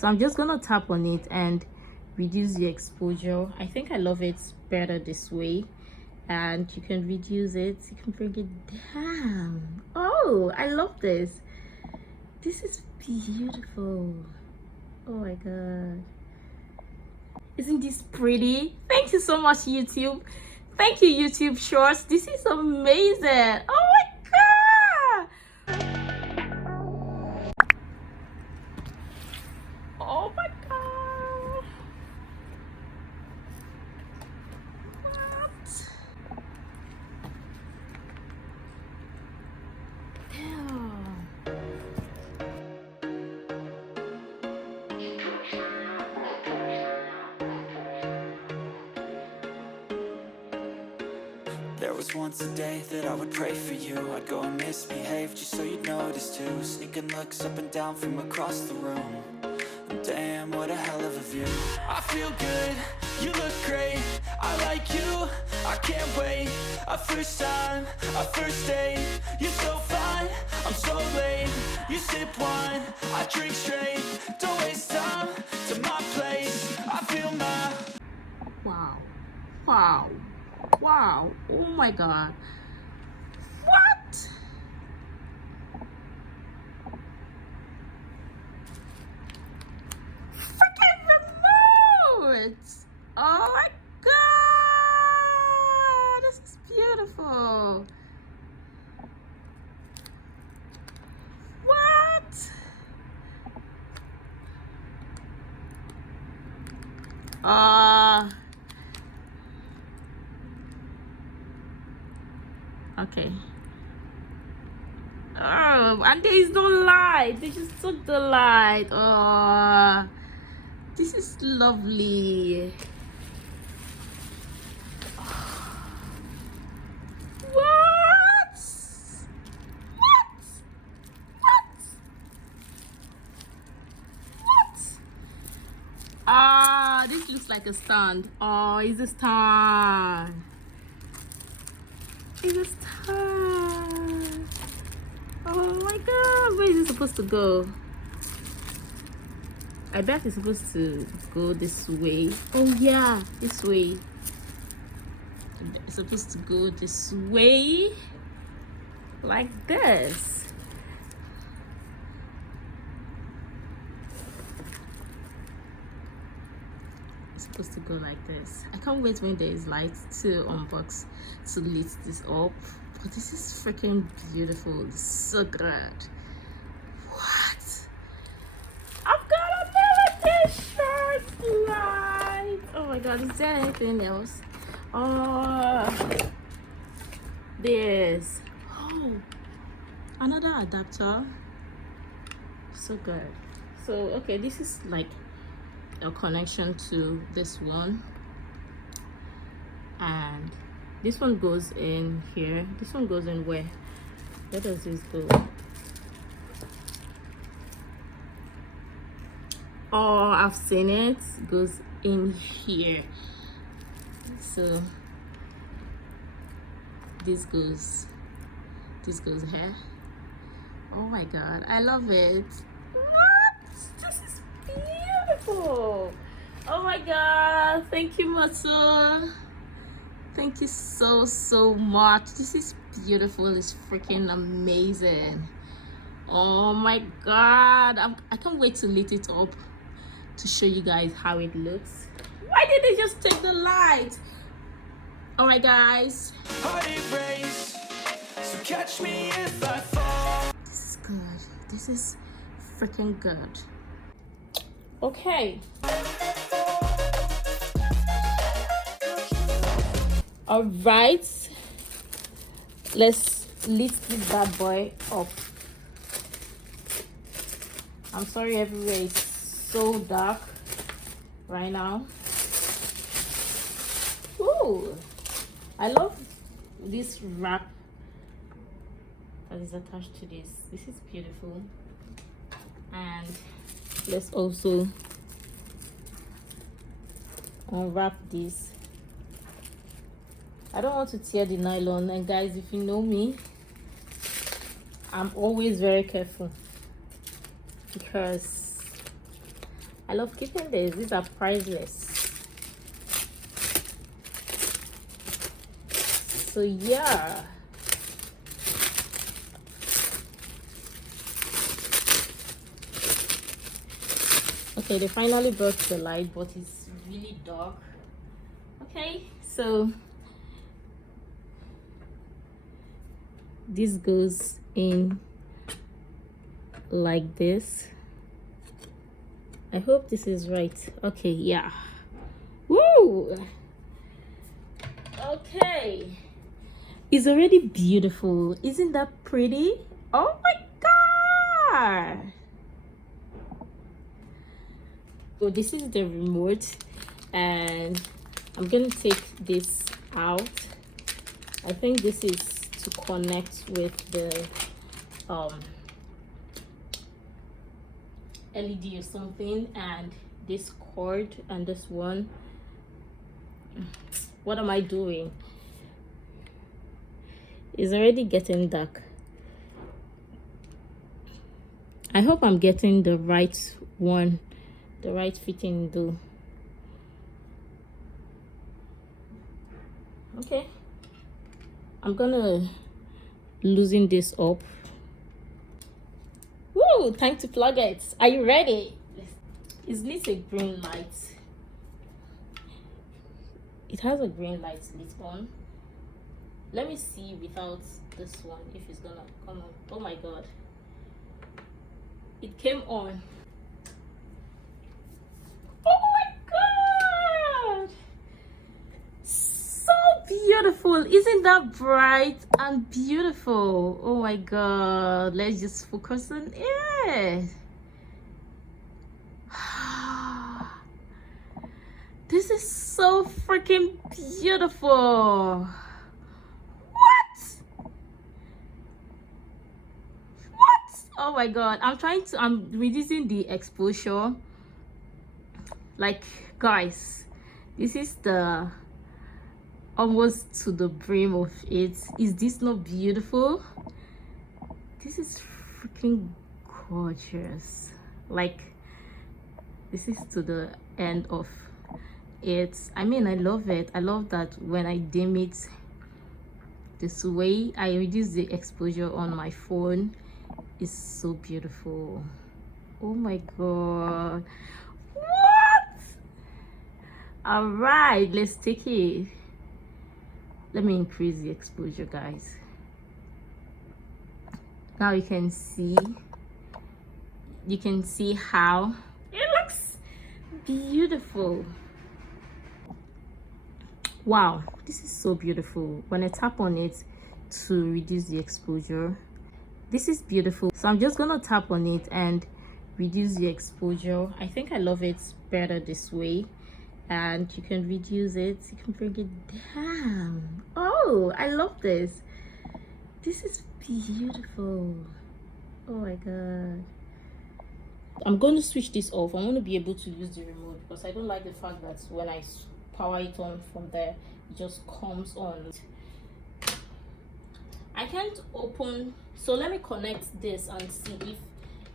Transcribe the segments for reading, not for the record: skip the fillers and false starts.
So I'm just gonna tap on it and reduce the exposure. I think I love it better this way. And you can reduce it, you can bring it down. Oh, I love this. This is beautiful. Oh my god, isn't this pretty? Thank you so much, YouTube. Thank you, YouTube Shorts. This is amazing. Oh my god. Oh my god. What? Damn. There was once a day that I would pray for you. I'd go and misbehave just so you'd notice too. Sneaking looks up and down from across the room. And damn, what a hell of a view. I feel good, you look great, I like you, I can't wait. A first time, a first date. You're so fine, I'm so late. You sip wine, I drink straight. Don't waste time to my place. I feel my... Wow. Wow. Wow. Oh my god. What? Freaking remote! Oh my god! This is beautiful. What? Okay. Oh, and there is no light. They just took the light. Oh, this is lovely. What? What? What? Ah, this looks like a stand. Oh, it's a stand. It's a stand. Oh my god, where is it supposed to go? I bet it's supposed to go this way. Oh yeah, this way. It's supposed to go this way, like this. It's supposed to go like this. I can't wait when there is light to unbox to lit this up. But this is freaking beautiful. It's so good. What? I've got a shirt light. Oh my god, is there anything else? Oh, this. Oh, another adapter. So good. So okay, this is like a connection to this one, and this one goes in here. This one goes in where does this go? Oh, I've seen it. It goes in here. So this goes here. Oh my god, I love it. What? This is beautiful. Oh my god, thank you, Matsu. Thank you so much. This is beautiful. It's freaking amazing. Oh my god, I can't wait to lit it up to show you guys how it looks. Why did they just take the light? All right guys, so catch me if I fall. this is good. This is freaking good. Okay, all right, let's lit this bad boy up. I'm sorry everywhere is so dark right now. Ooh, I love this wrap that is attached to this. This is beautiful. And let's also unwrap this. I don't want to tear the nylon, and guys, if you know me, I'm always very careful because I love keeping this. These are priceless. So yeah. Okay, they finally brought the light, but it's really dark. Okay, so this goes in like this. I hope this is right. Okay, yeah. Woo! Okay. It's already beautiful. Isn't that pretty? Oh my god! So this is the remote, and I'm gonna take this out. I think this is to connect with the LED or something, and this cord and this one. What am I doing? It's already getting dark. I hope I'm getting the right one, the right fitting though. Okay, I'm gonna loosen this up. Woo! Time to plug it. Are you ready? It needs a green light. It has a green light lit on. Let me see without this one if it's gonna come on. Oh my god, it came on. Oh my god, so beautiful. Isn't that bright and beautiful? Oh my god, let's just focus on it. This is so freaking beautiful. Oh my god, I'm reducing the exposure. Like, guys, this is the almost to the brim of it. Is this not beautiful? This is freaking gorgeous. Like, this is to the end of it. I mean, I love it. I love that when I dim it this way, I reduce the exposure on my phone. It's so beautiful. Oh my god, what? All right, let's take it. Let me increase the exposure, guys. Now you can see how it looks beautiful. Wow, this is so beautiful. When I tap on it to reduce the exposure, this is beautiful. So I'm just gonna tap on it and reduce the exposure. I think I love it better this way, and you can reduce it, you can bring it down. Oh, I love this. This is beautiful. Oh my god. I'm going to switch this off. I want to be able to use the remote because I don't like the fact that when I power it on from there, it just comes on. I can't open, so let me connect this and see if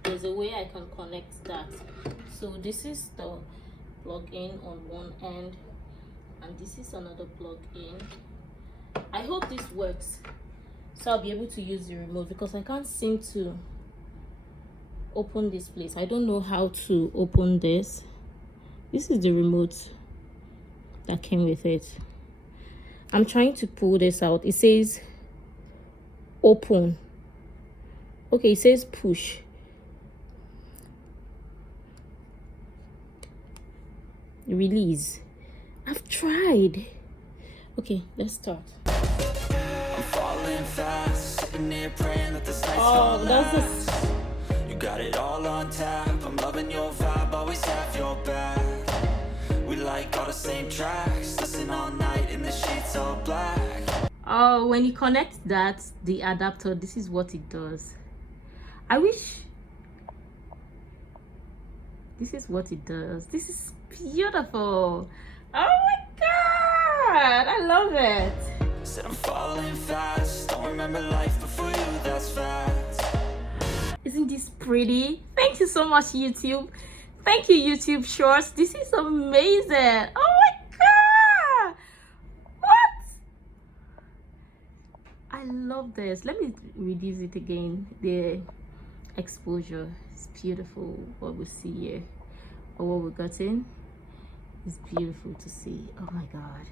there's a way I can connect that. So this is the plug in on one end, and this is another plug in. I hope this works, so I'll be able to use the remote because I can't seem to open this place. I don't know how to open this. This is the remote that came with it. I'm trying to pull this out. It says open. Okay, it says push. Release. I've tried. Okay, let's start. I'm falling fast, sitting here praying that this night's gonna last. You got it all on tap. I'm loving your vibe, always have your back. We like all the same tracks, listen all night in the sheets all black. Oh, when you connect that, the adapter, this is what it does. I wish this is what it does. This is beautiful. Oh my god, I love it. Said I'm falling fast, don't remember life before you, that's fact. Isn't this pretty? Thank you so much, YouTube. Thank you, YouTube Shorts. This is amazing. Oh my god. What? I love this. Let me reduce it again. The exposure is beautiful. What we see here, or what we got in, is beautiful to see. Oh my god.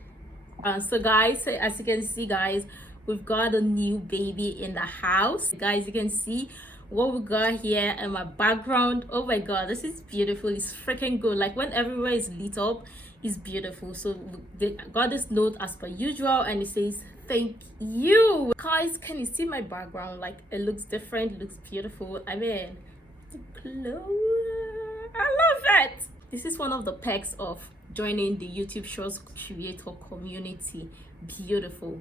So guys, as you can see, guys, we've got a new baby in the house. Guys, you can see what we got here in my background. Oh my god, this is beautiful. It's freaking good. Like when everywhere is lit up, it's beautiful. So they got this note as per usual, and it says thank you. Guys, can you see my background? Like it looks different, it looks beautiful. I mean, close. I love it. This is one of the perks of joining the YouTube Shorts creator community. Beautiful.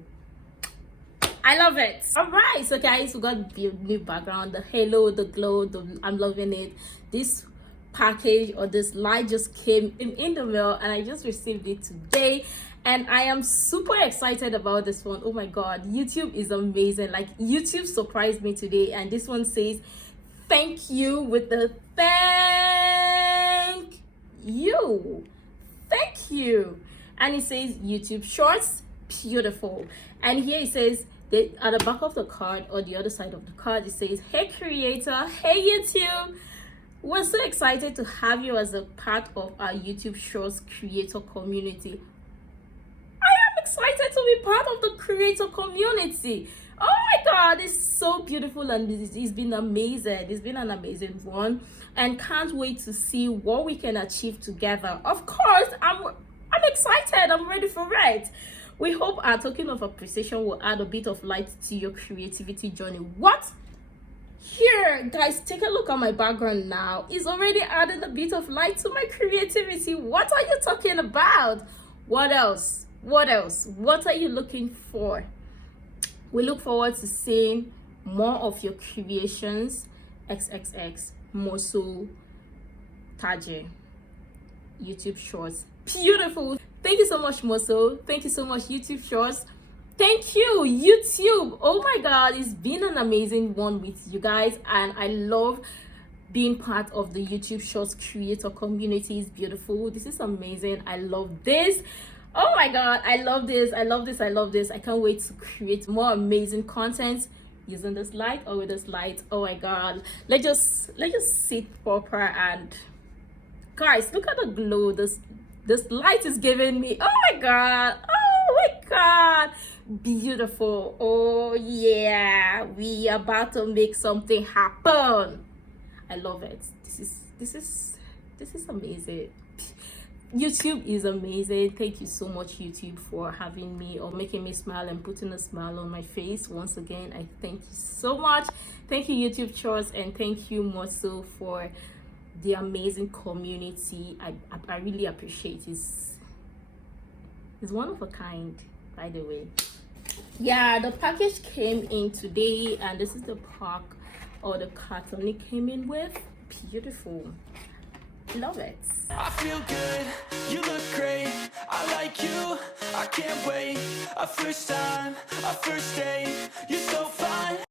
I love it. All right, so guys, we got the new background, the halo, the glow, I'm loving it. This package or this light just came in the mail, and I just received it today, and I am super excited about this one. Oh my god, YouTube is amazing. Like YouTube surprised me today, and this one says thank you with the thank you, and it says YouTube Shorts. Beautiful. And here it says, at the back of the card, or the other side of the card, it says, hey creator, hey YouTube, we're so excited to have you as a part of our YouTube Shorts creator community. I am excited to be part of the creator community. Oh my god, it's so beautiful, and it's been amazing. It's been an amazing one, and can't wait to see what we can achieve together. Of course, I'm excited. I'm ready for it. We hope our token of appreciation will add a bit of light to your creativity journey. What? Here, guys, take a look at my background now. It's already added a bit of light to my creativity. What are you talking about? What else? What else? What are you looking for? We look forward to seeing more of your creations. XXX Moso Taje YouTube Shorts. Beautiful. Thank you so much, Moso. Thank you so much, YouTube Shorts. Thank you, YouTube. Oh my god, it's been an amazing one with you guys, and I love being part of the YouTube Shorts creator community. Is beautiful. This is amazing. I love this. Oh my god, I love this. I love this. I love this. I can't wait to create more amazing content using this light or with this light. Oh my god, let's just sit proper, and guys, look at the glow this light is giving me. Oh my god, oh my god, beautiful. Oh yeah, we are about to make something happen. I love it. This is amazing. YouTube is amazing. Thank you so much, YouTube, for having me or making me smile and putting a smile on my face. Once again, I thank you so much. Thank you, YouTube Shorts, and thank you Moso for the amazing community. I really appreciate it. It's one of a kind, by the way. Yeah, the package came in today, and this is the pack or the carton it came in with. Beautiful. Love it. I feel good, you look great, I like you, I can't wait. A first time, a first date, you're so fine.